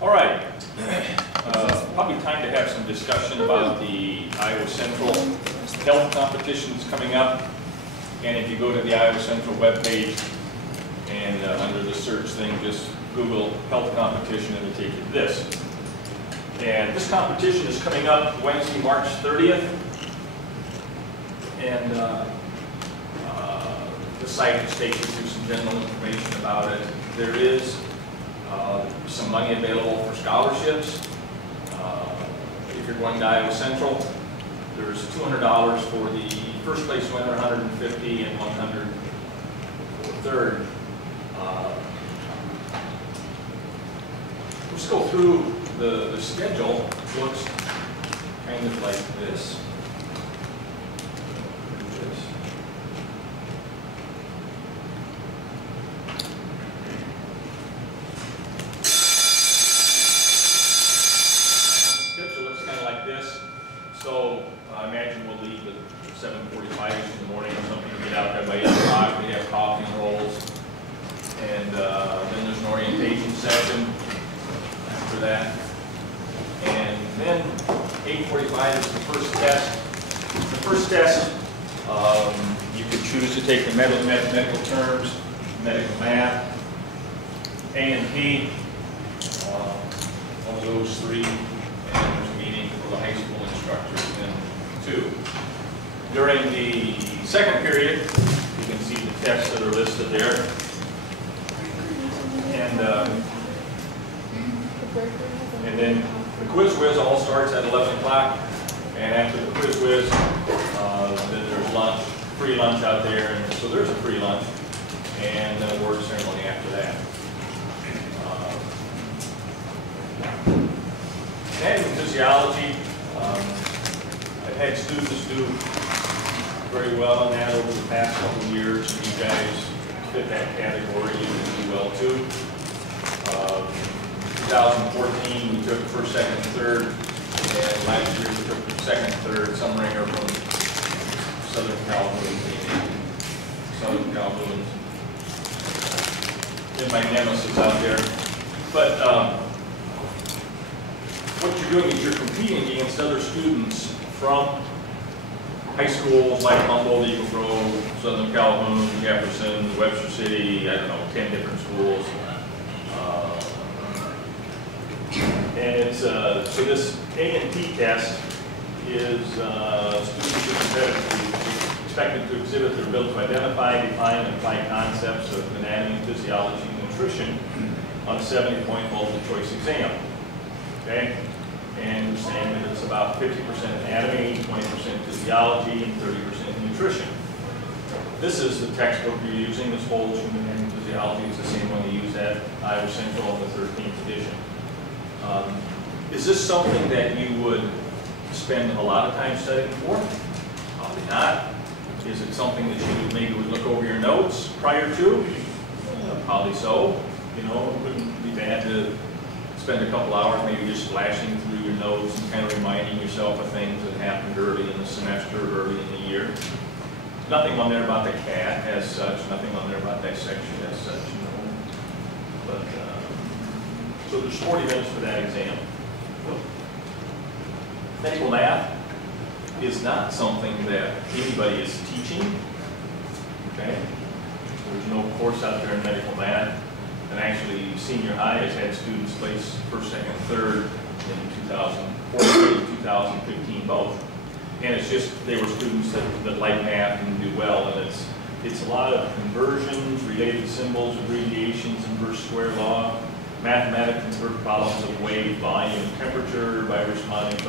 All right, probably time to have some discussion about the Iowa Central health competition that's coming up. And if you go to the Iowa Central webpage and under the search thing, just Google health competition and it'll take you to this. And this competition is coming up Wednesday, March 30th. And the site just takes you through some general information about it. There is some money available for scholarships. If you're going to Iowa Central, there's $200 for the first place winner, $150, and $100 for third. Let's go through the schedule. It looks kind of like this. So I imagine we'll leave at 7:45 in the morning or something to get out there by 8 o'clock. They have coffee and rolls. And then there's an orientation session after that. And then 8:45 is the first test. The first test, you could choose to take the medical terms, medical math, A and P, one of those three. And there's a meeting for the high school instructors then too. During the second period, you can see the tests that are listed there. And then the quiz whiz all starts at 11 o'clock. And after the quiz whiz, then there's lunch, free lunch out there. And so there's a free lunch and an award ceremony after that. Anatomy and physiology, I've had students do very well in that over the past couple of years, and you guys fit that category, you can do well too. 2014, we took first, second, and third, and last year we took second and third, some ringer from Southern California, in my nemesis out there. But what you're doing is you're competing against other students from high schools like Humboldt, Eagle Grove, Southern Calhoun, Jefferson, Webster City, I don't know, 10 different schools. And it's, so this A&P test is students are expected to exhibit their ability to identify, define, and apply concepts of anatomy, physiology, and nutrition on a 70-point multiple choice exam. Okay? And we're saying that it's about 50% anatomy, 20% physiology, and 30% nutrition. This is the textbook you're using. This whole human anatomy physiology is the same one you use at Iowa Central in the 13th edition. Is this something that you would spend a lot of time studying for? Probably not. Is it something that you maybe would look over your notes prior to? Probably so. You know, it wouldn't be bad to spend a couple hours maybe just flashing through your notes and kind of reminding yourself of things that happened early in the semester, early in the year. Nothing on there about the CAT as such, nothing on there about dissection as such, you know. But, so there's 40 minutes for that exam. Medical math is not something that anybody is teaching, okay? There's no course out there in medical math. And actually, senior high has had students place first, second, third in 2014, 2015, both. And it's just, they were students that like math and do well. And it's a lot of conversions, related symbols, abbreviations, inverse square law, mathematics convert problems of weight, volume, temperature by responding to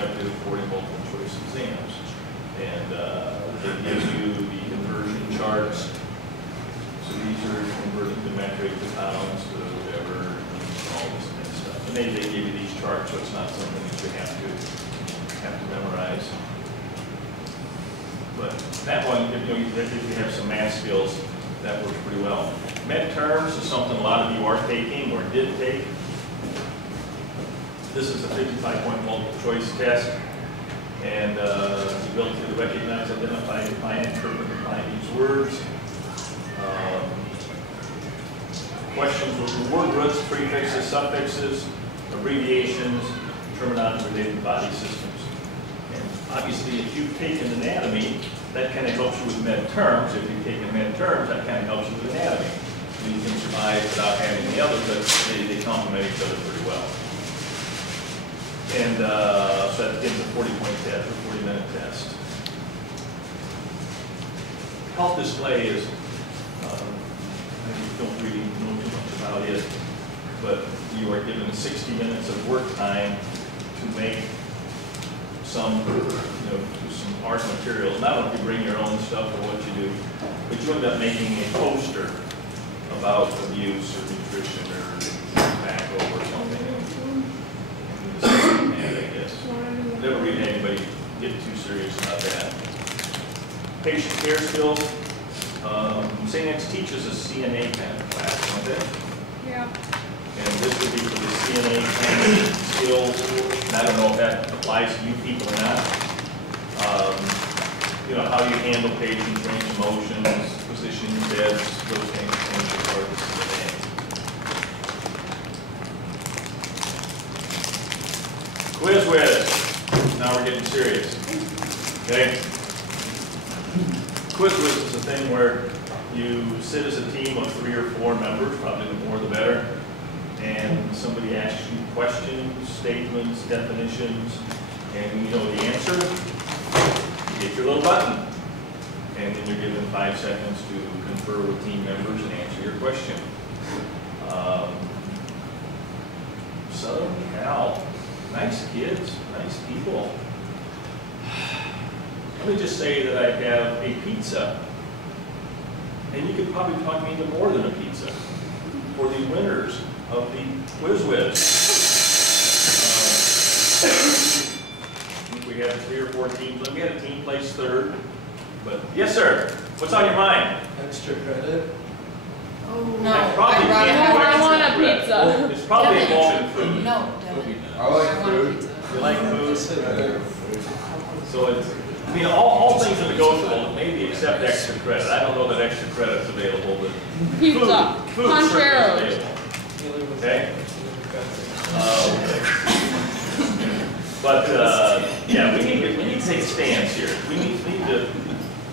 40 multiple choice exams. And it gives you the conversion charts. So these are converting to metric, to pounds, to whatever, all this kind of stuff. And they give you these charts, so it's not something that you have to memorize. But that one, if you have some math skills, that works pretty well. Med terms is something a lot of you are taking or did take. This is a 55-point multiple choice test, and the ability to recognize, identify, define, interpret, and find these words. Questions with the word roots, prefixes, suffixes, abbreviations, terminology related to body systems. And obviously, if you've taken anatomy, that kind of helps you with med terms. If you've taken med terms, that kind of helps you with anatomy. So you can survive without having the other, but they complement each other pretty well. And so that gives a 40-point test or 40-minute test. Health display is, I don't really know too much about it, but you are given 60 minutes of work time to make some, some art materials. And I don't know if you bring your own stuff or what you do, but you end up making a poster about abuse or nutrition or tobacco or something. I guess. Never really had anybody get too serious about that. Patient care skills. St. X teaches a CNA kind of class, don't they? Yeah. And this would be for the CNA kind of skills. And I don't know if that applies to you people or not. How you handle patients, range of motions, positions, beds, those kinds of things are part of the CNA. Quiz Whiz. Now we're getting serious. Okay? Quiz Whiz is a thing where you sit as a team of 3 or 4 members, probably the more the better, and somebody asks you questions, statements, definitions, and when you know the answer, you hit your little button. And then you're given 5 seconds to confer with team members and answer your question. Southern Cal, nice kids, nice people. Let me just say that I have a pizza. And you could probably talk me into more than a pizza for the winners of the Quiz Whiz. We had 3 or 4 teams. We had a team place 3rd. But yes, sir. What's on your mind? Extra credit? Oh, No, I want a pizza. It's probably involved in food. No, definitely. I like food. You like food? So it's, all things are negotiable, maybe except extra credit. I don't know that extra credit's available, but Pizza. food certainly Poncheros. is available. Okay? Yeah, we need to take a stance here. We need to,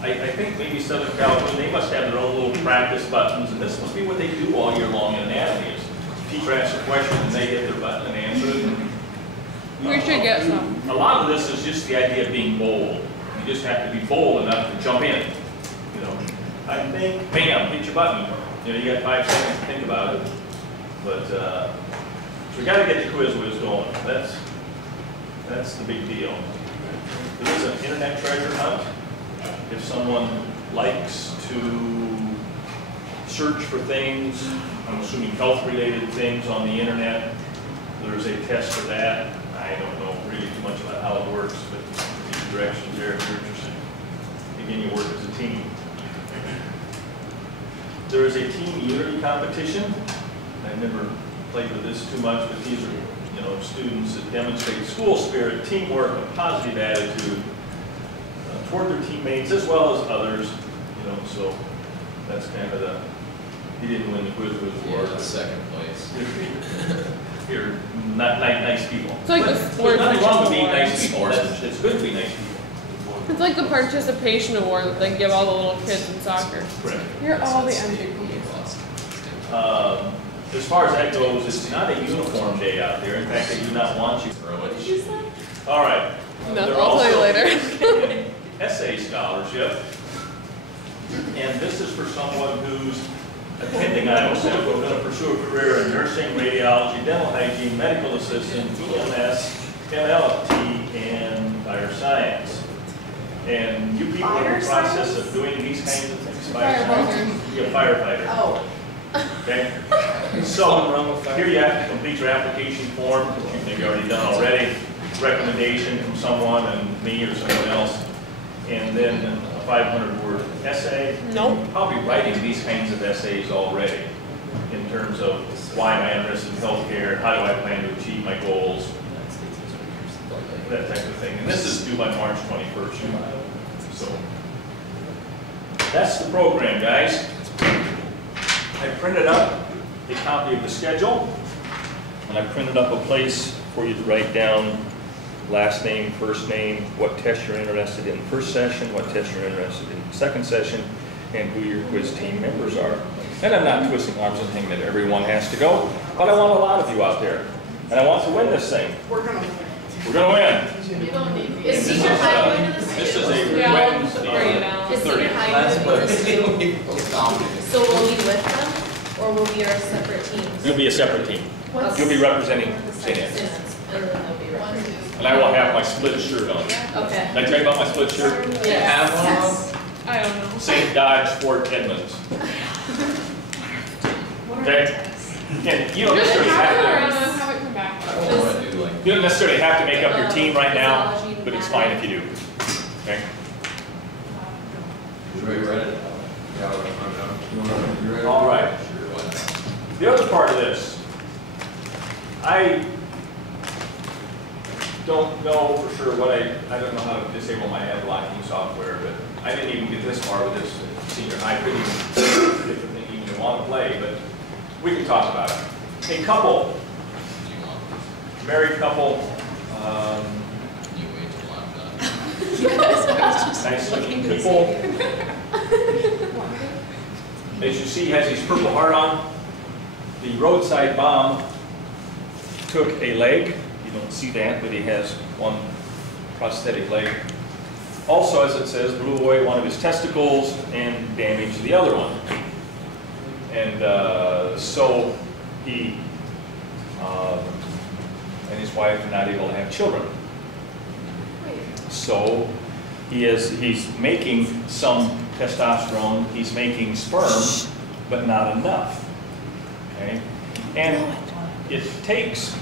I think maybe Southern California, they must have their own little practice buttons, and this must be what they do all year long in anatomy is teacher asks a question and they hit their button and answer it. We should get some. A lot of this is just the idea of being bold. You just have to be bold enough to jump in. I think, bam, hit your button. You got 5 seconds to think about it. But so we got to get the Quiz Whiz going. That's the big deal. There is an internet treasure hunt. If someone likes to search for things, I'm assuming health-related things on the internet, there's a test for that. I don't know really too much about how it works, but these directions there if you're interested. Again, you work as a team. There is a team unity competition. I've never played with this too much, but these are students that demonstrate school spirit, teamwork, and positive attitude toward their teammates as well as others. So that's kind of he didn't win the Quiz Whiz award. Yeah, 2nd place. You're not nice people. It's like the There's sports nothing wrong with being award. nice people. It's good to be nice people. It's like the participation award that they give all the little kids in soccer. Correct. You're all the MVPs. As far as that goes, it's not a uniform day out there. In fact, they do not want you to throw it. All right. No, They're I'll tell you also later. an essay scholarship. And this is for someone who's attending Iowa Central, going to pursue a career in nursing, radiology, dental hygiene, medical assistant, EMS, MLT, and fire science. And you people are in the process of doing these kinds of things. Fire science? Be a firefighter. Oh. Okay? So, here you have to complete your application form, which you think you've already done already, recommendation from someone and me or someone else, and then a 500-word essay. Nope. You're probably writing these kinds of essays already in terms of why am I interested in healthcare, how do I plan to achieve my goals, that type of thing. And this is due by March 21st. So, that's the program, guys. I printed up a copy of the schedule. And I printed up a place for you to write down last name, first name, what test you're interested in first session, what test you're interested in second session, and who your quiz team members are. And I'm not twisting arms and thinking that everyone has to go, but I want a lot of you out there. And I want to win this thing. We're gonna win. We're going to win. You don't need Is And senior high going to this? This is a Yeah, I'll Wednesday. bring it down. Is senior high That's going to what this too? So will we with them, or will we are separate teams? You'll be a separate team. What's- You'll be representing St. Anne's. And then they'll be representing. And I will have my split shirt on. Okay. Did I tell you about my split shirt? Have one? Yes. I don't know. St. Dodge Fort Edmonds. Okay? And you don't Just necessarily have it around have and have it come back. I don't wanna do like. to, you don't necessarily have to make up your team right now, but it's fine if you do. Okay? Should we read it? Yeah, we're gonna You ready? All right. Sure, why not? The other part of this, I don't know for sure what I don't know how to disable my ad blocking software, but I didn't even get this far with this senior high. I couldn't even different thing you even want to play, but we can talk about it. A couple, Do you want? married couple, You wait till I'm done. nice looking people. As you see, he has his Purple Heart on. The roadside bomb took a leg. You don't see that, but he has one prosthetic leg. Also, as it says, blew away one of his testicles and damaged the other one. And so he and his wife are not able to have children. So he's making some testosterone, he's making sperm, but not enough. Okay? And it takes,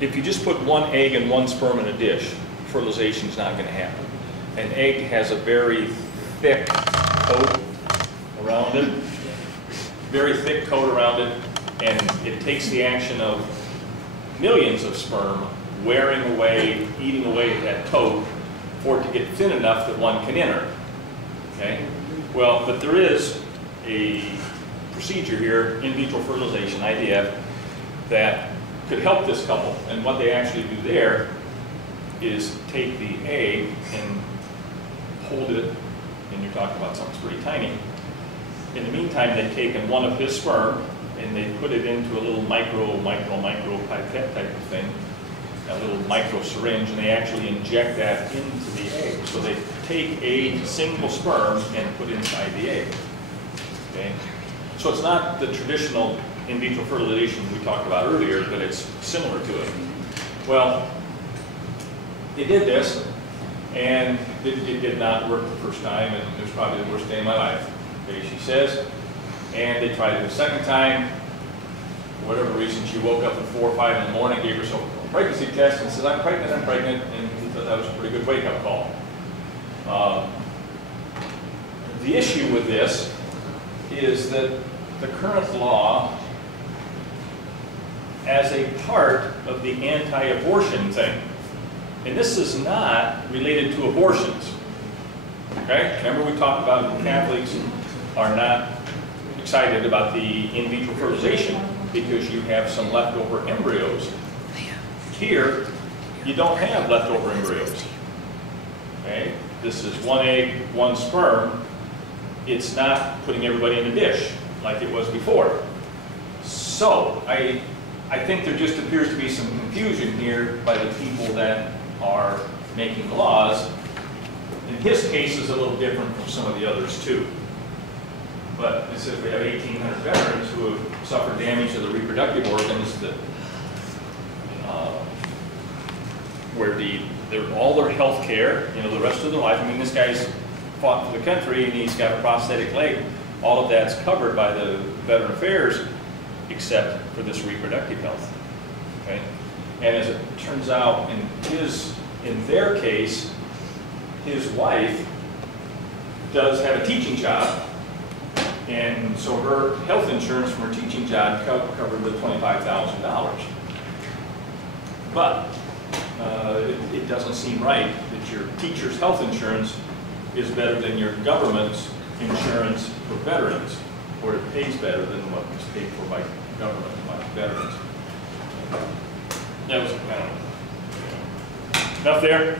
if you just put one egg and one sperm in a dish, fertilization is not going to happen. An egg has a very thick coat around it, very thick coat around it, and it takes the action of millions of sperm wearing away, eating away at that coat for it to get thin enough that one can enter. Okay? Well, but there is a procedure here, in vitro fertilization, IVF, that could help this couple. And what they actually do there is take the egg and hold it, and you're talking about something pretty tiny. In the meantime, they've taken one of his sperm and they put it into a little micro pipette type of thing, a little micro syringe, and they actually inject that into the egg. So they take a single sperm and put inside the egg. Okay? So it's not the traditional in vitro fertilization we talked about earlier, but it's similar to it. Well, they did this, and it did not work the first time, and it was probably the worst day of my life, okay, she says. And they tried it a second time. For whatever reason, she woke up at 4 or 5 in the morning, gave herself a pregnancy test, and said, I'm pregnant, and he thought that was a pretty good wake-up call. The issue with this is that the current law, as a part of the anti-abortion thing, and this is not related to abortions, okay? Remember we talked about Catholics are not excited about the in vitro fertilization because you have some leftover embryos. Here, you don't have leftover embryos, okay? This is one egg, one sperm. It's not putting everybody in a dish like it was before. So, I think there just appears to be some confusion here by the people that are making the laws. In his case is a little different from some of the others too. But it says we have 1,800 veterans who have suffered damage to the reproductive organs that, where all their health care, the rest of their life. I mean, this guy's fought for the country and he's got a prosthetic leg. All of that's covered by the Veteran Affairs, except for this reproductive health. Okay? And as it turns out, in their case, his wife does have a teaching job, and so her health insurance from her teaching job covered the $25,000. But it doesn't seem right that your teacher's health insurance is better than your government's insurance for veterans, or it pays better than what was paid for by government money. veterans. That was, I don't know. Enough there?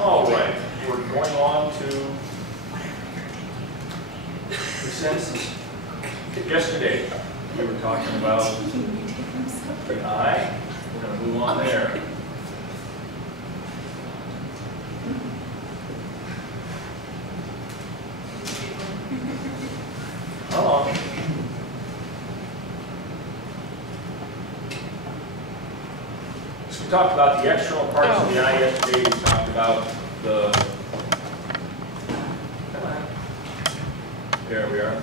All right, we're going on to the census. Yesterday, we were talking about the eye. We're going to move on there. How long? So we talked about the external parts of the eye yesterday. We talked about the. There we are.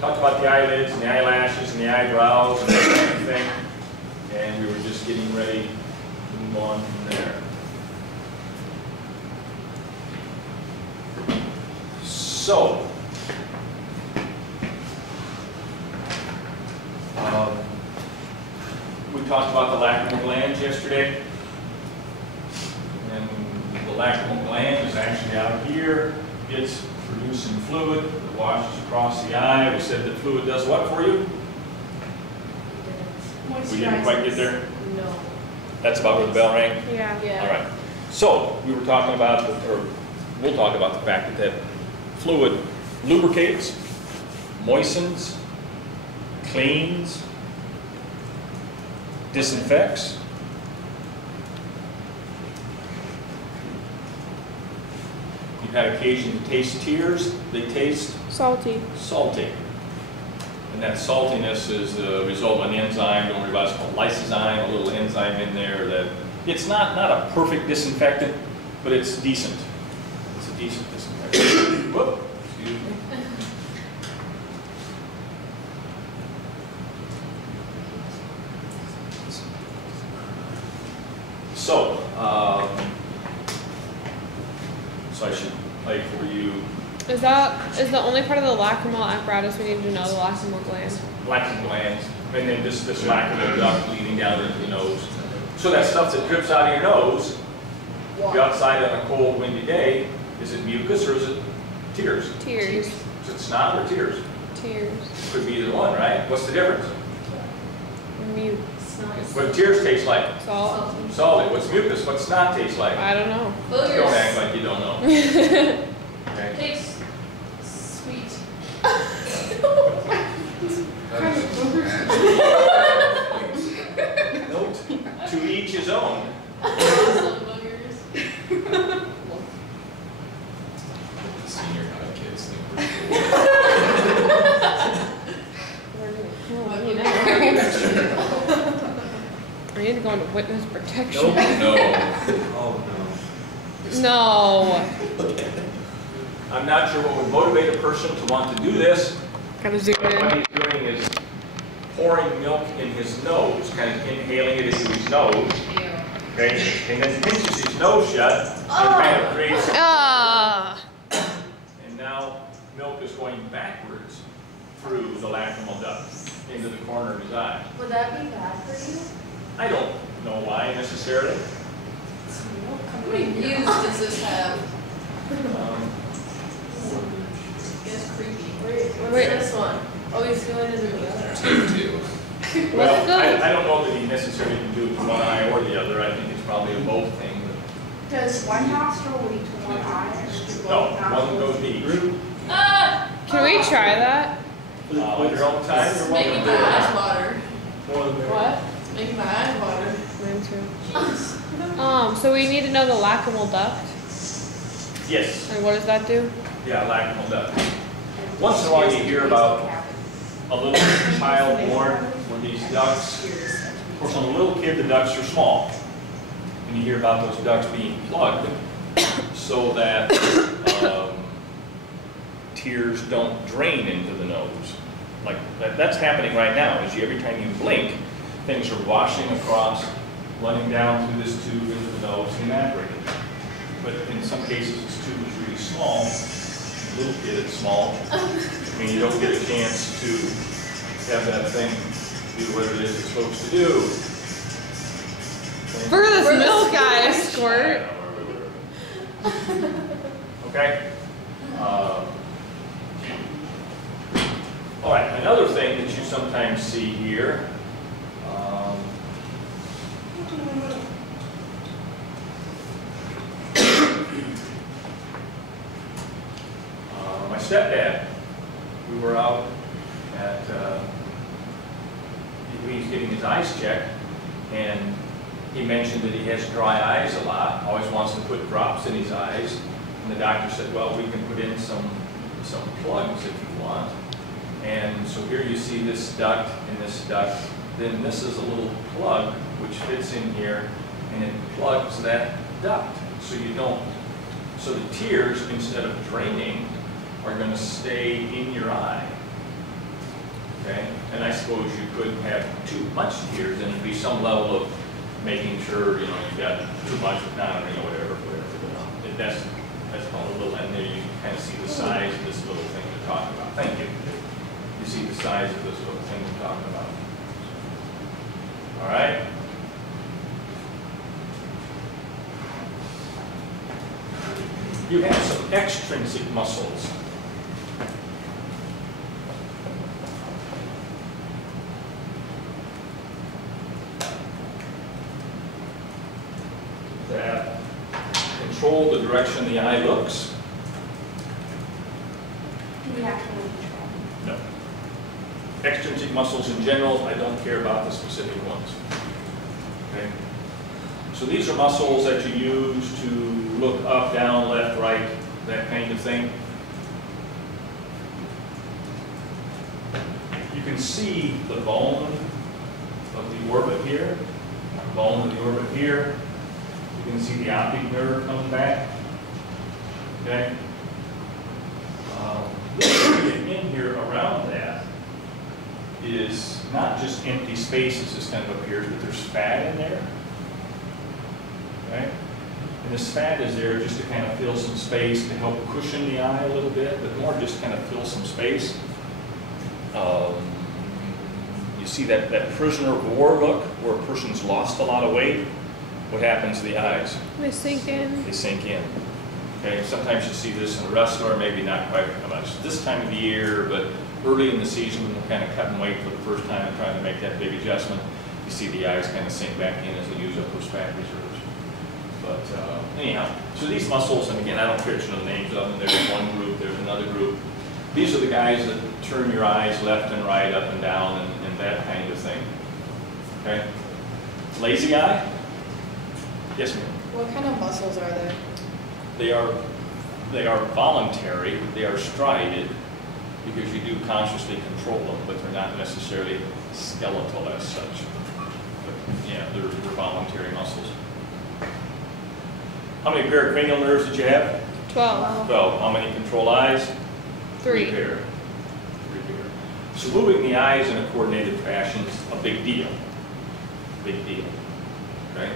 Talked about the eyelids and the eyelashes and the eyebrows and that kind of thing. And we were just getting ready to move on from there. So, we talked about the lacrimal glands yesterday. And the lacrimal gland is actually out here. It's producing fluid that washes across the eye. We said that fluid does what for you? We didn't quite get there? No. That's about where the bell rang? Yeah. All right. So, we were talking about, or we'll talk about the fact that fluid lubricates, moistens, cleans, disinfects. You've had occasion to taste tears. They taste Salty. salty. And that saltiness is the result of an enzyme, don't worry about it, it's called lysozyme, a little enzyme in there that, it's not a perfect disinfectant, but it's decent. It's a decent disinfectant. Whoop, excuse me. So I should play for you Is the only part of the lacrimal apparatus we need to know the lacrimal gland? lacrimal glands, and then this lacrimal duct leading down into the nose. So that stuff that drips out of your nose, if you're outside on a cold, windy day, is it mucus or is it tears? Tears. Is it snot or tears? Tears. Could be either one, right? What's the difference? Mute. What do tears taste like? Salt. Salty. What's mucus? What's snot taste like? I don't know. Don't act like you don't know. Okay. Tastes sweet. Note, to each his own. The senior high kids think we're I need to go into witness protection. Nope. No. Oh, No. I'm not sure what would motivate a person to want to do this. Gotta zoom But what in. he's doing is pouring milk in his nose, kind of inhaling it into his nose, okay? And then pinches his nose shut and kind of creates, Ah. and now milk is going backwards through the lacrimal duct into the corner of his eye. Would that be bad for you? I don't know why necessarily. How many views does this have? It's creepy. What's Wait. this one? Oh, he's going into the other. two. Well, Let's go. I don't know that he necessarily can do it to one eye or the other. I think it's probably a both thing. Does one nostril lead to one eye? Or do No, both one nostrils? goes to each. Ah! Can we try that? On your own time, you're welcome Making to my do it. eyes water. What? Making my eyes water. Mine too. So we need to know the lacrimal duct. Yes. And what does that do? Yeah, lacrimal duct. Once in a while you hear about a little child born with these ducts. Of course, on a little kid, the ducts are small. And you hear about those ducts being plugged so that tears don't drain into the nose. Like that's happening right now. Every time you blink, things are washing across, running down through this tube into the nose and evaporating. But in some cases, this tube is really small. A little kid, it's small. I mean, you don't get a chance to have that thing do what it is it's supposed to do. For this milk guy, squirt. Okay? All right, another thing that you sometimes see here, my stepdad, we were out at, he's getting his eyes checked, and he mentioned that he has dry eyes a lot, always wants to put drops in his eyes, and the doctor said, well, we can put in some plugs if you want. And so here you see this duct and this duct. Then this is a little plug which fits in here, and it plugs that duct. So you don't, so the tears, instead of draining, are going to stay in your eye. Okay? And I suppose you could have too much tears, and there'd be some level of making sure, you know, you've got too much, not, you know, whatever. That's called a little, and there you can kind of see the size of this little thing we're talking about. Thank you. You see the size of this little thing we're talking about. All right? You have some extrinsic muscles. That control the direction the eye looks. Do we have to control? No. Extrinsic muscles in general, I don't care about the specific ones. Okay? So these are muscles that you use to look up, down, left, right, that kind of thing. You can see the bone of the orbit here, bone of the orbit here. You can see the optic nerve coming back. Okay? This area in here around that is not just empty spaces, this kind of appears, but there's fat in there. Okay? And this fat is there just to kind of fill some space, to help cushion the eye a little bit, but more just kind of fill some space. You see that prisoner of war look, where a person's lost a lot of weight? What happens to the eyes? They sink in. They sink in. Okay, sometimes you see this in a wrestler, maybe not quite much this time of the year, but early in the season when they're kind of cutting weight for the first time and trying to make that big adjustment, you see the eyes kind of sink back in as they use up those fat reserves. But anyhow, so these muscles, and again, I don't care to know the names of them. There's one group, there's another group. These are the guys that turn your eyes left and right, up and down, and that kind of thing. Okay? Lazy eye? Yes, ma'am. What kind of muscles are there? They are voluntary, they are strided, because you do consciously control them, but they're not necessarily skeletal as such. But yeah, they're voluntary muscles. How many pericranial nerves did you have? 12. 12. How many control eyes? 3. 3 pair. 3 pair. So moving the eyes in a coordinated fashion is a big deal. Big deal. Okay?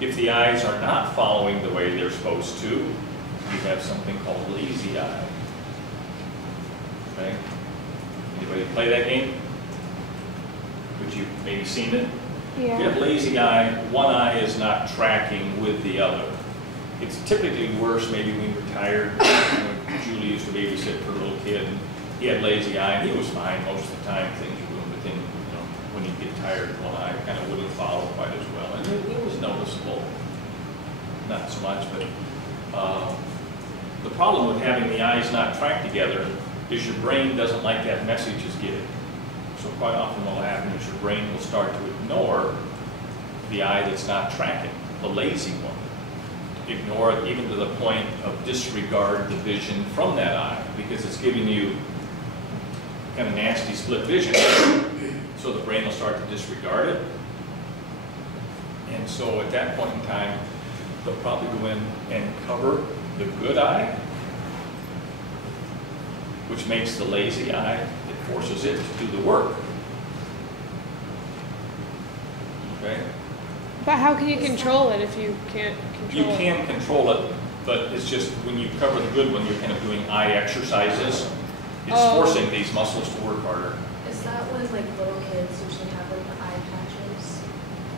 If the eyes are not following the way they're supposed to, you have something called lazy eye. Okay? Anybody play that game? Would you maybe seen it? If you have Yeah. lazy eye, one eye is not tracking with the other. It's typically worse maybe when you're tired. When Julie used to babysit for a little kid, and he had lazy eye, and he was fine most of the time, things were going, but then, you know, when you get tired, one eye kind of wouldn't follow quite as well. And it was noticeable. Not so much, but the problem with having the eyes not tracked together is your brain doesn't like that message it's getting. So quite often what will happen is your brain will start to ignore the eye that's not tracking, the lazy one. Ignore it even to the point of disregard the vision from that eye, because it's giving you kind of nasty split vision. So the brain will start to disregard it. And so at that point in time, they'll probably go in and cover the good eye, which makes the lazy eye, it forces it to do the work. Okay? But how can you control it if you can't You control it? can control it, but it's just when you cover the good one, you're kind of doing eye exercises. It's Oh. forcing these muscles to work harder. Is that when like little kids usually have like the eye patches?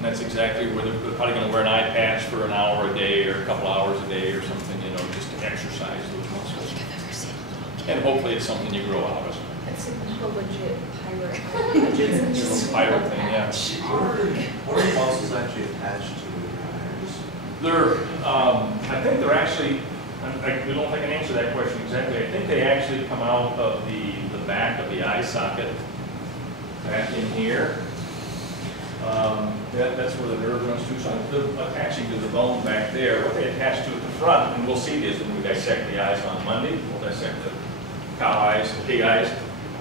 And that's exactly where they're probably gonna wear an eye patch for an hour a day or a couple hours a day or something, you know, just to exercise those muscles. And hopefully it's something you grow out of. It's a legit pirate. It's a pirate thing, yeah. What are the muscles actually attached to the They're, I think they're actually, I don't think I can answer that question exactly. I think they actually come out of the back of the eye socket, back in here. That's where the nerve runs to. So they're attaching to the bone back there. What they attach to at the front, and we'll see this when we dissect the eyes on Monday. We'll dissect the cow eyes, the pig eyes,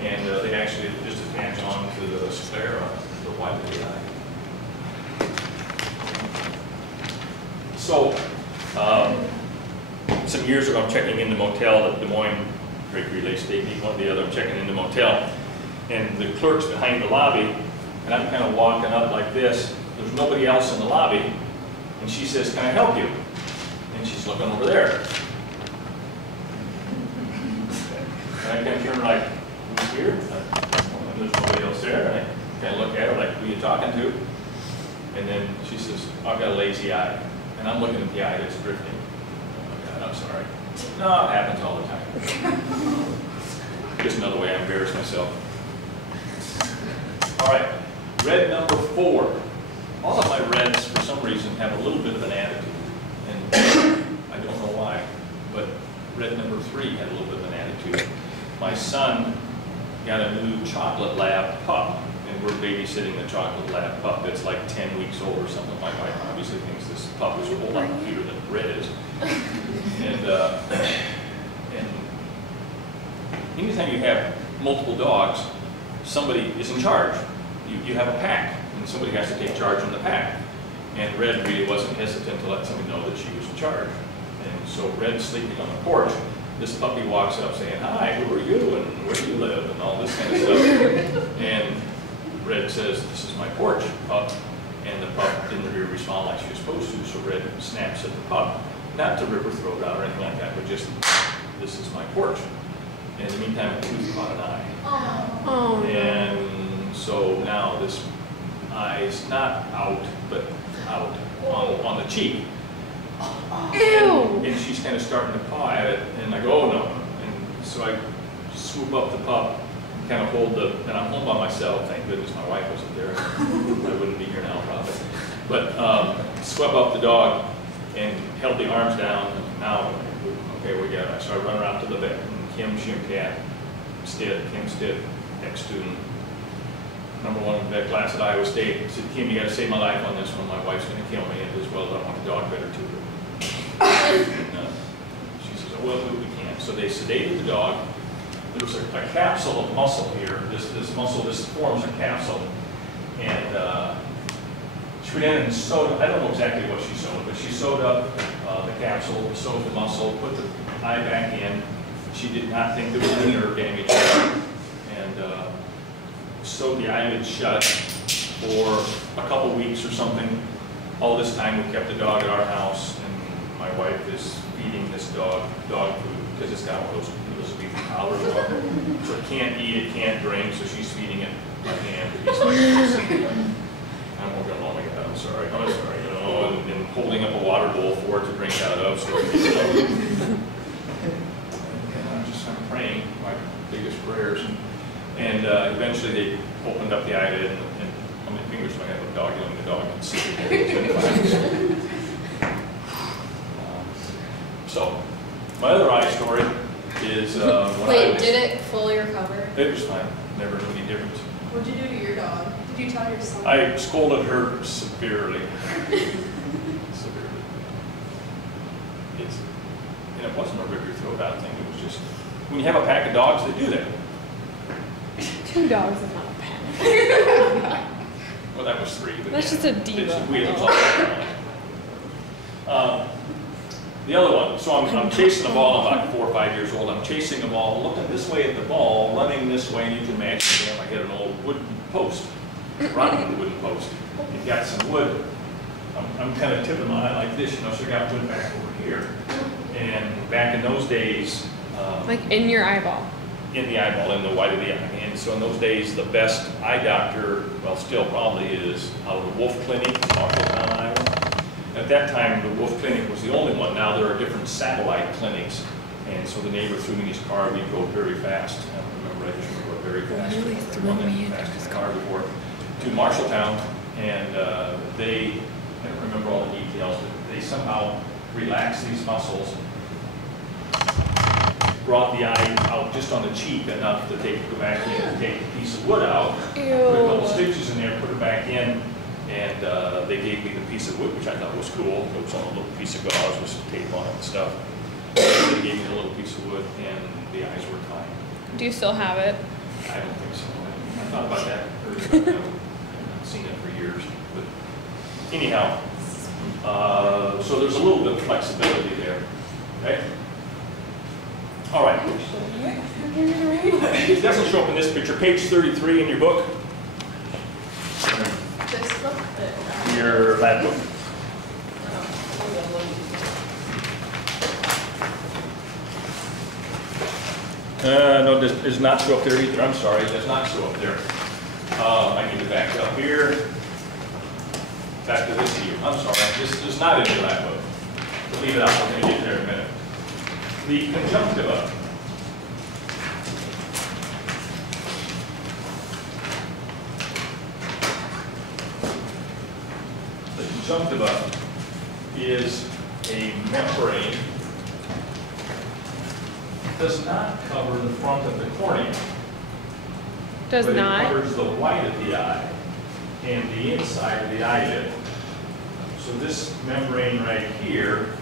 and they actually just attach on to the sclera, the white of the eye. So, some years ago, I'm checking in the motel at Des Moines, Great Relay State Meet, one or the other, I'm checking in the motel, and the clerk's behind the lobby, and I'm kind of walking up like this. There's nobody else in the lobby, and she says, "Can I help you?" And she's looking over there. And I kind of turn like, "Who's here?" And there's nobody else there, and I kind of look at her like, "Who are you talking to?" And then she says, "I've got a lazy eye." And I'm looking at the eye that's drifting. Oh my God, I'm sorry. No, it happens all the time. Just another way I embarrass myself. All right, red number 4. All of my reds, for some reason, have a little bit of an attitude. And I don't know why, but red number 3 had a little bit of an attitude. My son got a new chocolate lab pup. And we're babysitting the chocolate lab pup that's like 10 weeks old or something. My wife obviously thinks this pup is a whole lot cuter than Red is. And anytime you have multiple dogs, somebody is in charge. You have a pack, and somebody has to take charge on the pack. And Red really wasn't hesitant to let somebody know that she was in charge. And so Red's sleeping on the porch. This puppy walks up saying, "Hi, who are you, and where do you live?" and all this kind of stuff. And Red says, "This is my porch, pup," and the pup didn't really respond like she was supposed to, so Red snaps at the pup, not to rip her throat out or anything like that, but just, "This is my porch." And in the meantime, Tooth caught an eye. Oh. And so now this eye's not out, but out on the cheek. Ew! And she's kind of starting to paw at it, and I go, "Oh no." And so I swoop up the pup, kind of hold the, and I'm home by myself, thank goodness my wife wasn't there. I wouldn't be here now probably. But swept up the dog and held the arms down, and now, okay, we got it. So I run around to the vet, and Kim Shimkat, Kim Stitt, ex-student, #1 vet class at Iowa State, said, "Kim, you got to save my life on this one. My wife's going to kill me, and as well as I want the dog better too." And, she says, "Oh, well, we can't." So they sedated the dog. There was a capsule of muscle here. This muscle, this forms a capsule. And she went in and sewed, I don't know exactly what she sewed, but she sewed up the capsule, sewed the muscle, put the eye back in. She did not think there was any nerve damage there. And sewed the eyelid shut for a couple weeks or something. All this time we kept the dog at our house, and my wife is feeding this dog food because it's got one of those beef collars on. So it can't eat, it can't drink, so she's feeding it by hand. It's like, I'm going, "Oh my God, I'm sorry, you know," and holding up a water bowl for it to drink out of. So and I'm praying my biggest prayers. And eventually they opened up the eyelid, and how many fingers do I have with a dog? You know, the dog can see it. So, my other eye story is when I was, Did it fully recover? it was fine, never knew any difference. What'd you do to your dog? Did you tell your son? I scolded her severely. Severely. And it wasn't a rip your throat out thing, it was just, when you have a pack of dogs, they do that. 2 dogs is not a pack. Well, that was 3. But That's just a diva. We had the other one, so I'm chasing a ball. I'm about 4 or 5 years old. I'm chasing a ball, looking this way at the ball, running this way, and you can imagine I hit an old wooden post, rotten wooden post. It got some wood. I'm kind of tipping my eye like this, you know, so I got wood back over here. And back in those days, Like in your eyeball. in the eyeball, in the white of the eye. And so in those days, the best eye doctor, well, still probably is out of the Wolf Clinic in Marshalltown, Iowa. At that time, the Wolf Clinic was the only one. Now there are different satellite clinics. And so the neighbor threw me his car, we'd go very fast. I don't remember, I just remember very fast. Really threw me in his car before, to Marshalltown, and they, I don't remember all the details, but they somehow relaxed these muscles, brought the eye out just on the cheek enough to go back in and take a piece of wood out, put a couple stitches in there, put it back in, and they gave me the piece of wood, which I thought was cool. It was on a little piece of gauze with some tape on it and stuff. They gave me a little piece of wood, and the eyes were fine. Do you still have it? I don't think so. I thought about that earlier. I haven't seen it for years. But anyhow, so there's a little bit of flexibility there. Okay? All right. It doesn't show up in this picture. Page 33 in your book. This book? Your lab book. No, it does not show up there either. I'm sorry, it does not show up there. I need to back up here. Back to this here. I'm sorry, this is not in your lab book. We'll leave it out. We're going to get there in a minute. The conjunctiva. The conjunctiva is a membrane. Does not cover the front of the cornea. Does but not? It covers the white of the eye and the inside of the eyelid. So this membrane right here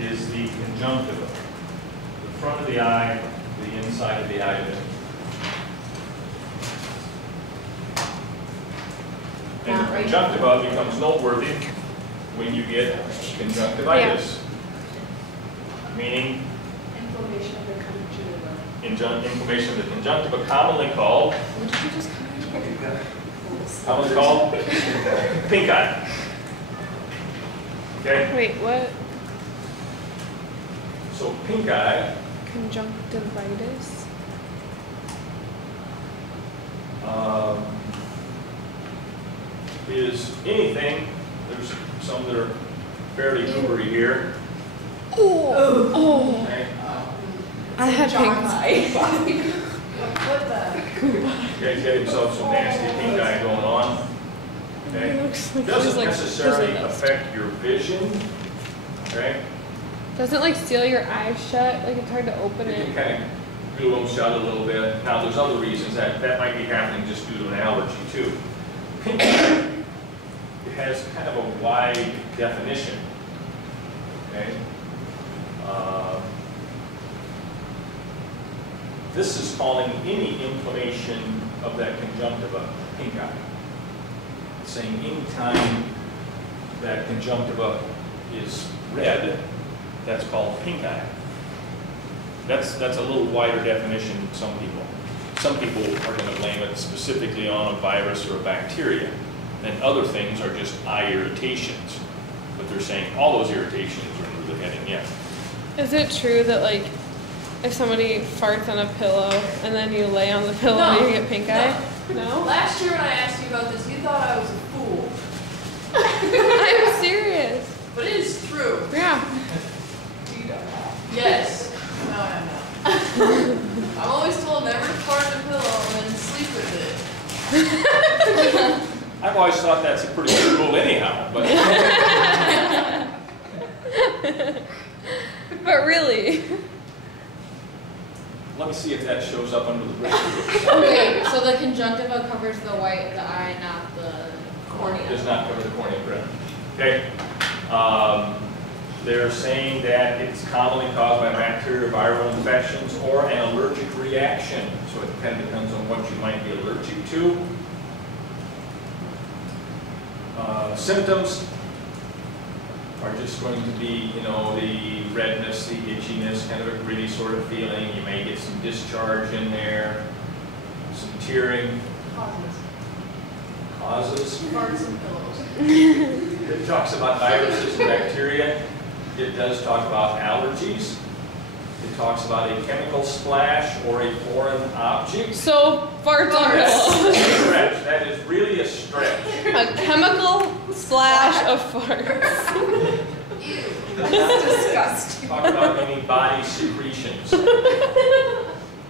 is the conjunctiva. The front of the eye, the inside of the eyelid. And the conjunctiva becomes noteworthy when you get conjunctivitis. Meaning Inflammation of the conjunctiva. inflammation of the conjunctiva, commonly called pink eye. Okay? Wait, what? So pink eye Conjunctivitis? is anything, there's some that are fairly goobery here. Oh. Okay? I had pink. What the? Okay, get himself some nasty pink eye going on. Okay? It looks like Doesn't she's like necessarily dust. affect your vision. Okay? Doesn't like seal your eyes shut? Like it's hard to open You can it. kind of glue them shut a little bit. Now, there's other reasons that might be happening just due to an allergy too. Pink eye has kind of a wide definition. Okay? This is calling any inflammation of that conjunctiva pink eye. It's saying any time that conjunctiva is red, that's called pink eye. That's a little wider definition than some people. Some people are going to blame it specifically on a virus or a bacteria, and other things are just eye irritations. But they're saying all those irritations are under the heading, yeah. Is it true that like if somebody farts on a pillow and then you lay on the pillow No. you get pink eye? No? Last year when I asked you about this, you thought I was a fool. I'm serious. But it is true. Yeah. Yes. No, I'm not. I'm always told never to fart in a pillow and then sleep with it. I've always thought that's a pretty good rule anyhow, but But really. let me see if that shows up under the rest of it. Okay, so the conjunctiva covers the white of the eye, not the cornea. Does not cover the cornea, correct? Okay. They're saying that it's commonly caused by bacterial or viral infections or an allergic reaction. So it kind of depends on what you might be allergic to. Symptoms are just going to be, you know, the redness, the itchiness, kind of a gritty sort of feeling. You may get some discharge in there, some tearing. Causes. Farts and pillows. It talks about viruses and bacteria. It does talk about allergies. It talks about a chemical splash or a foreign object. So farts on pillow. Stretch, that is really a stretch. A chemical splash of farts. Ew. That's disgusting. Talk about any body secretions.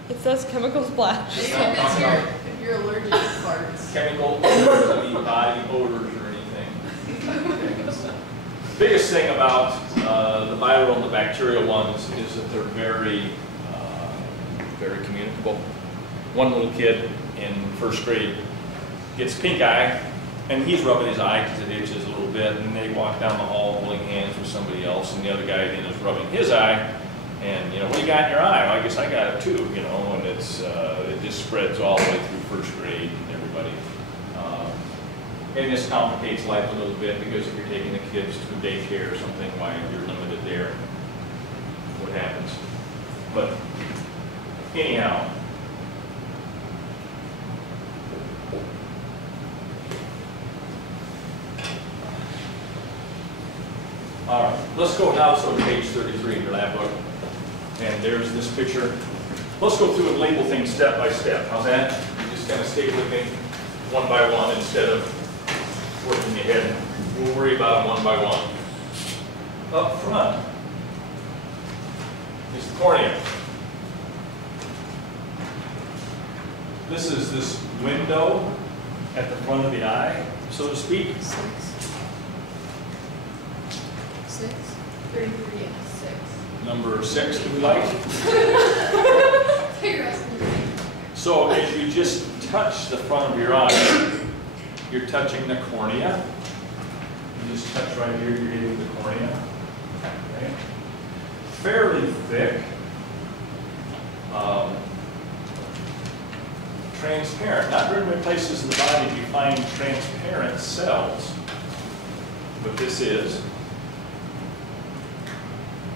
It says chemical splash. Maybe if you're allergic to farts. Chemical odors, any body odors or anything. Biggest thing about the viral and the bacterial ones is that they're very communicable. One little kid in first grade gets pink eye, and he's rubbing his eye because it itches a little bit, and they walk down the hall holding hands with somebody else, and the other guy then is rubbing his eye, and what do you got in your eye? Well, I guess I got it too, and it just spreads all the way through first grade and everybody. And this complicates life a little bit because if you're taking the kids to daycare or something, why you're limited there, what happens. But anyhow, all right, let's go now to page 33 in your lab book. And there's this picture. Let's go through and label things step by step. How's that? You just kind of stay with me one by one instead of working ahead. We'll worry about them one by one. Up front is the cornea. This is this window at the front of the eye, so to speak. 6. 33, yeah, 6. Number 6, do we like? You're asking me. So as you just touch the front of your eye, you're touching the cornea. You just touch right here, you're hitting the cornea. Okay. Fairly thick. Transparent. Not very many places in the body do you find transparent cells. But this is.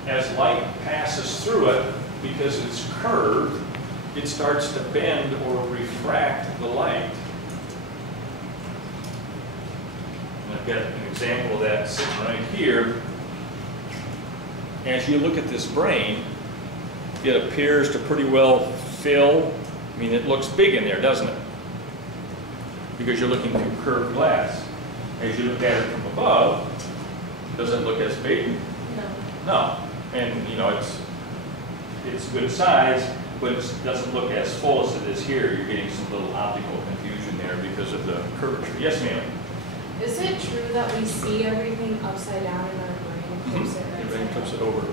As light passes through it, because it's curved, it starts to bend or refract the light. And I've got an example of that sitting right here. As you look at this brain, it appears to pretty well fill. I mean, it looks big in there, doesn't it? Because you're looking through curved glass. As you look at it from above, does it look as big? No. And it's good size, but it doesn't look as full as it is here. You're getting some little optical confusion there because of the curvature. Yes, ma'am? Is it true that we see everything upside down in our brain? Flips it right Everything side flips up? it over.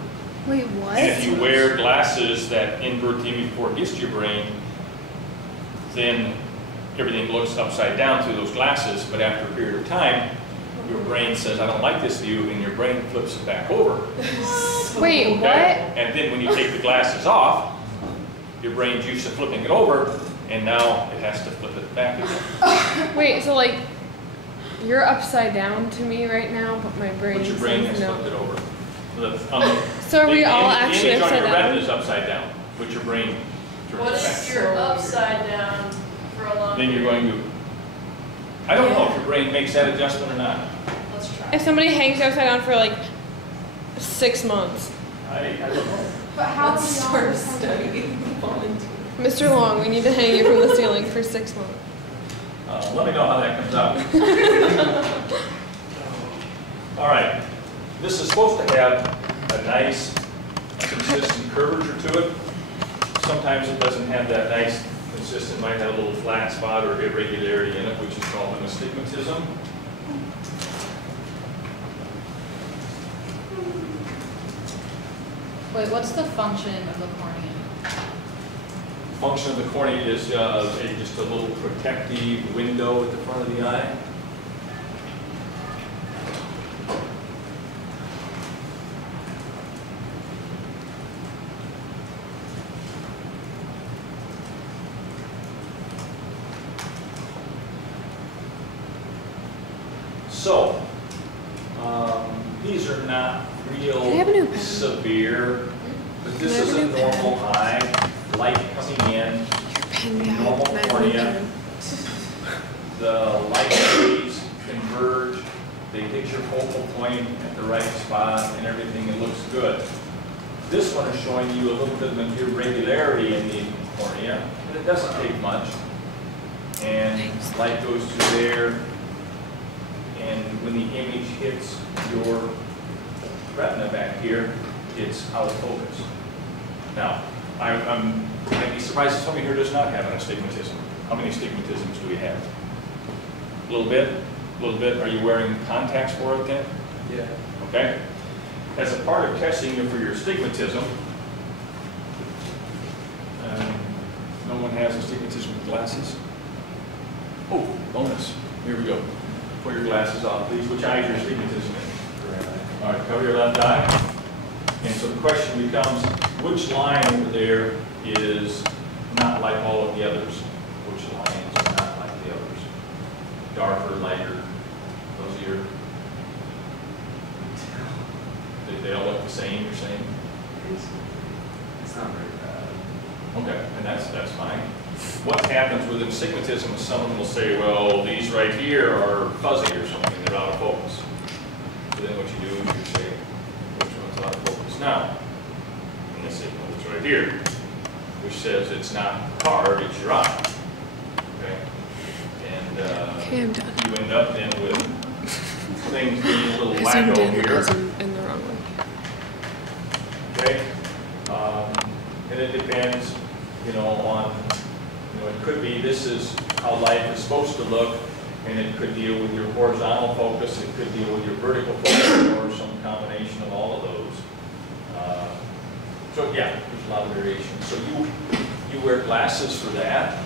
Wait, what? And if you wear glasses that invert the image before it gets to your brain, then everything looks upside down through those glasses, but after a period of time, your brain says, I don't like this view, and your brain flips it back over. Wait, what? And then when you take the glasses off, your brain's used to flipping it over, and now it has to flip it back again. Wait, so like, you're upside down to me right now, but my brain But your brain has says no. flipped it over. So are we the all image actually on upside your retina down? is upside down, but your brain turns What it if back. you're upside down for a long Then you're going to, I don't know if your brain makes that adjustment or not. Let's try. If somebody hangs upside down for like 6 months, I don't know. But how do Let's y'all start decide? studying. Volunteer. Mr. Long, we need to hang you from the ceiling for 6 months. Let me know how that comes out. All right. This is supposed to have a nice, consistent curvature to it. Sometimes it doesn't have that nice, consistent, might have a little flat spot or irregularity in it, which is called an astigmatism. Wait, what's the function of the cornea? Function of the cornea is just a little protective window at the front of the eye. So, these are not Can I have a new real pen? severe, but this Can I is have a a new pen? normal eye, light coming in, Pen guy, normal my cornea. pen. The light rays converge, they hit your focal point at the right spot and everything, it looks good. This one is showing you a little bit of an irregularity in the cornea, but it doesn't take much. And light goes through there, and when the image hits your retina back here, it's out of focus. Now, I'd be surprised if somebody here does not have an astigmatism. How many astigmatisms do we have? A little bit? A little bit. Are you wearing contacts for it then? Yeah. Okay. As a part of testing you for your astigmatism, no one has astigmatism with glasses? Oh, bonus. Here we go. Put your glasses on, please. Which eye is your astigmatism in? All right, cover your left eye. And so the question becomes, which line over there is not like all of the others? Which lines are not like the others? Darker, lighter, those are your... They all look the same, you're saying? It's not very bad. Okay, and that's fine. What happens with astigmatism is someone will say, well, these right here are fuzzy or something, they're out of focus. So then what you do is you say, which one's out of focus now? And they say, well, it's right here, which says it's not hard, it's your eye. Okay? And Okay, I'm done. you end up then with things being a little I zoomed wacko in, I here. zoomed in the wrong way. Okay? And it depends, on, it could be this is how life is supposed to look, and it could deal with your horizontal focus, it could deal with your vertical focus, or some combination of all of those. So yeah, there's a lot of variation. So you wear glasses for that,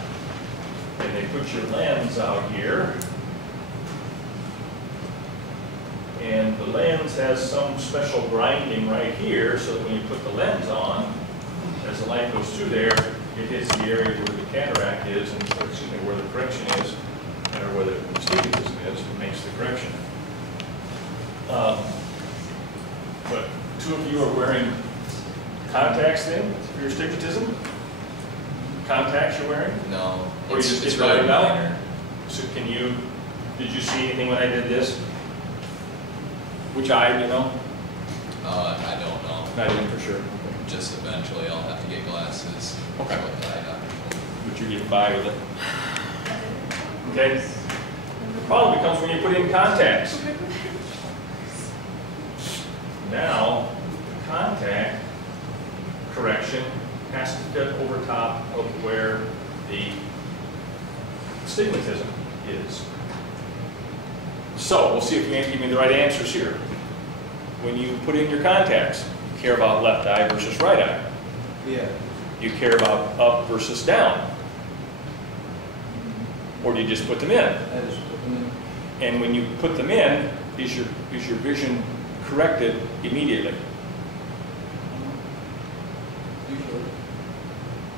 and they put your lens out here. And the lens has some special grinding right here, so that when you put the lens on, as the light goes through there, it hits the area where the cataract is, and excuse me, where the correction is, or where the astigmatism is, it makes the correction. But two of you are wearing contacts then for your astigmatism? Contacts you're wearing? No, Or you just it's did really it out? minor. So did you see anything when I did this? Which eye, do you know? I don't know. Not even for sure. Just eventually I'll have to get glasses. Okay. That's what the eye doctor told me. But you get by with it. Okay? The problem becomes when you put in contacts. Now, the contact correction has to fit over top of where the astigmatism is. So, we'll see if you can give me the right answers here. When you put in your contacts, you care about left eye versus right eye. Yeah. You care about up versus down. Or do you just put them in? I just put them in. And when you put them in, is your vision corrected immediately? Usually.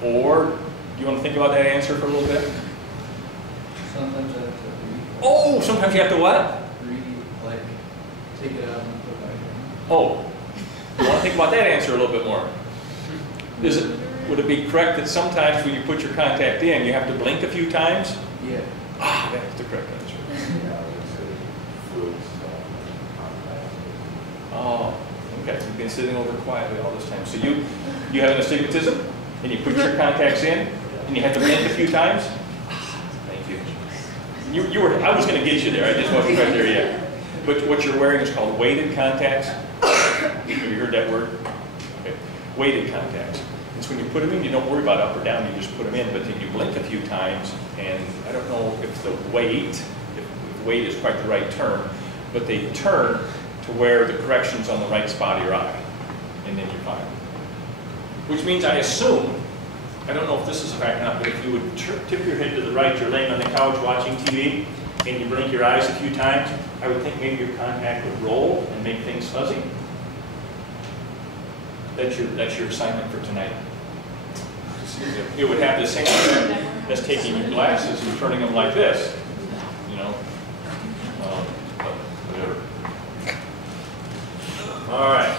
Or do you want to think about that answer for a little bit? Sometimes I have to Oh, sometimes you have to what? like, take it out and put it back in. Oh, you want to think about that answer a little bit more. Would it be correct that sometimes when you put your contact in, you have to blink a few times? Yeah. Ah, that's the correct answer. Oh, okay. You've been sitting over quietly all this time. So you have an astigmatism, and you put your contacts in, and you have to blink a few times? Thank you. I was going to get you there. I just wasn't quite there yet. But what you're wearing is called weighted contacts. Have you heard that word? Okay. Weighted contacts. It's when you put them in, you don't worry about up or down. You just put them in, but then you blink a few times, and I don't know if the weight, if weight is quite the right term, but they turn to where the correction's on the right spot of your eye, and then you're fine. Which means I assume, I don't know if this is a fact or not, but if you would tip your head to the right, you're laying on the couch watching TV, and you blink your eyes a few times, I would think maybe your contact would roll and make things fuzzy. That's your assignment for tonight. It would have the same effect as taking your glasses and turning them like this, but whatever. All right.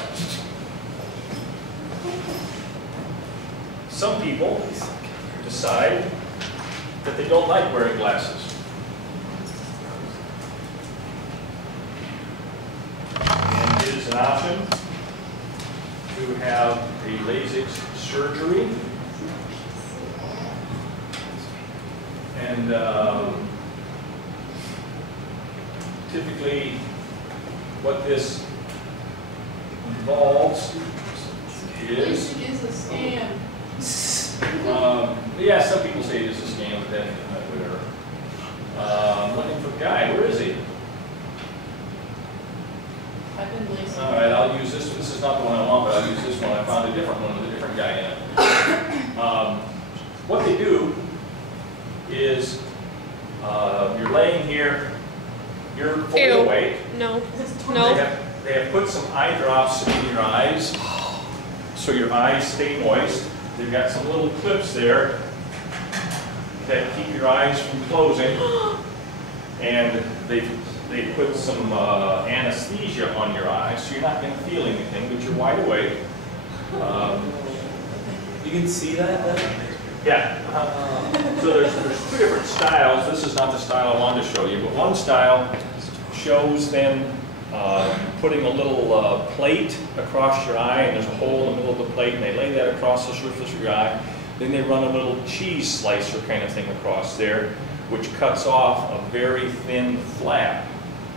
Some people decide that they don't like wearing glasses. And it is an option. to have a LASIK surgery. And typically what this involves is, LASIK is a scam. yeah, some people say it is a scam, but that, whatever. Looking for Guy, where is he? I've been LASIK. All right, I'll use this. This is not the one I want, but I'll use this one. I found a different one with a different guy in it. What they do is, you're laying here, you're fully Ew. awake. No. They No. have put some eye drops in your eyes, so your eyes stay moist. They've got some little clips there that keep your eyes from closing, and they put some anesthesia on your eyes, so you're not going to feel anything, but you're wide awake. You can see that then? Yeah. So there's two different styles. This is not the style I wanted to show you, but one style shows them putting a little plate across your eye, and there's a hole in the middle of the plate, and they lay that across the surface of your eye. Then they run a little cheese slicer kind of thing across there, which cuts off a very thin flap.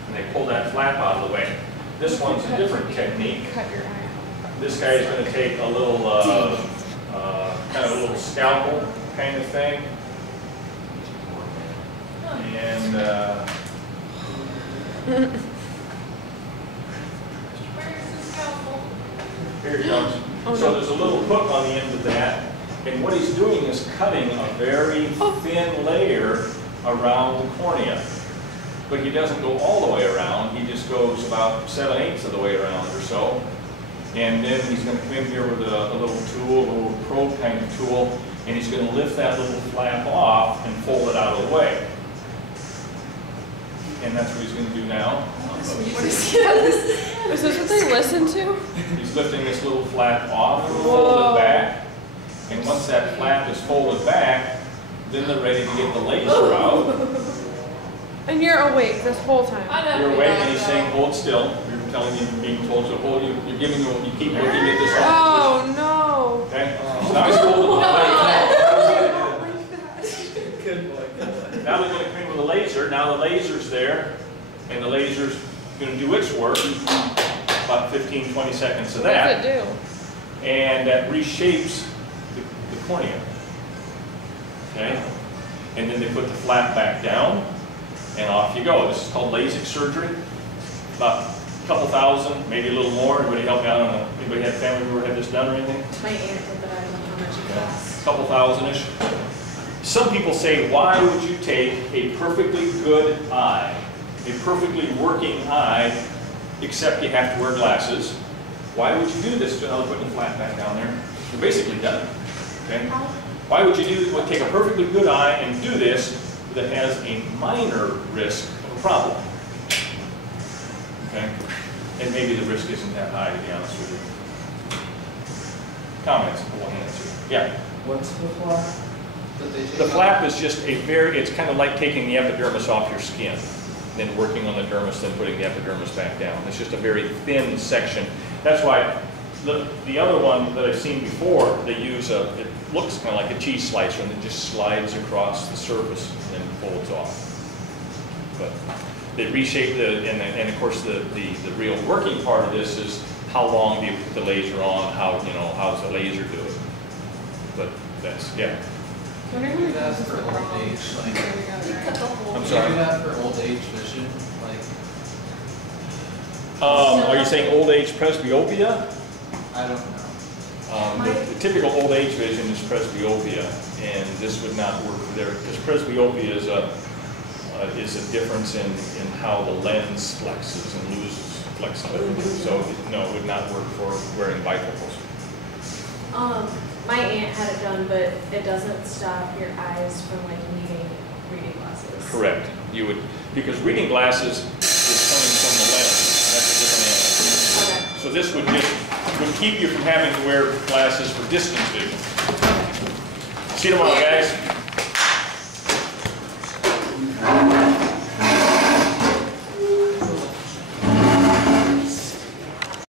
And they pull that flap out of the way. This one's a different technique. Cut your eye out. This guy is going to take a little, kind of a little scalpel kind of thing. And Where's the scalpel? here it comes. Oh, So no. there's a little hook on the end of that. And what he's doing is cutting a very thin layer around the cornea. But he doesn't go all the way around. He just goes about 7/8 of the way around or so. And then he's going to come in here with a little tool, a little probe kind of tool, and he's going to lift that little flap off and fold it out of the way. And that's what he's going to do now. Is this what they listen to? He's lifting this little flap off and fold Whoa. it back. And once that flap is folded back, then they're ready to get the laser out. And you're awake this whole time. I never You're knew awake that, and he's though. saying, hold still. You're telling you, being told to hold you. You're giving you, you keep looking at this off. Oh no. Okay? So now he's holding the laser. Good boy. Now they're going to come in with a laser. Now the laser's there, and the laser's going to do its work. About 15, 20 seconds of What does that. it do? And that reshapes the cornea. Okay? And then they put the flap back down, and off you go. This is called LASIK surgery. About a couple thousand, maybe a little more. Everybody help me out on that. Anybody have family who ever had this done or anything? My aunt did, but I don't know how much it costs. A couple thousand-ish. Some people say, why would you take a perfectly good eye, a perfectly working eye, except you have to wear glasses? Why would you do this? Now they're putting the flap back down there. You're basically done. Okay? Why would you take a perfectly good eye and do this that has a minor risk of a problem? Okay? And maybe the risk isn't that high, to be honest with you. Comments? We'll answer. Yeah. What's the flap that they take The off? flap is just it's kind of like taking the epidermis off your skin, then working on the dermis, then putting the epidermis back down. It's just a very thin section. That's why the other one that I've seen before, they use it looks kind of like a cheese slicer, and it just slides across the surface and then folds off. But they reshape and of course the real working part of this is how long do you put the laser on, how does the laser do it? But that's, yeah. Can you do that for old age, like, I'm can you sorry. do that for old age vision, like, Are you saying old age presbyopia? I don't know. The typical old age vision is presbyopia, and this would not work there because presbyopia is a difference in how the lens flexes and loses flexibility. So no, it would not work for wearing bifocals. My aunt had it done, but it doesn't stop your eyes from like needing reading glasses. Correct. You would, because reading glasses is coming from the lens. That's a different animal. Okay. So this would keep you from having to wear glasses for distance vision. See you tomorrow, guys.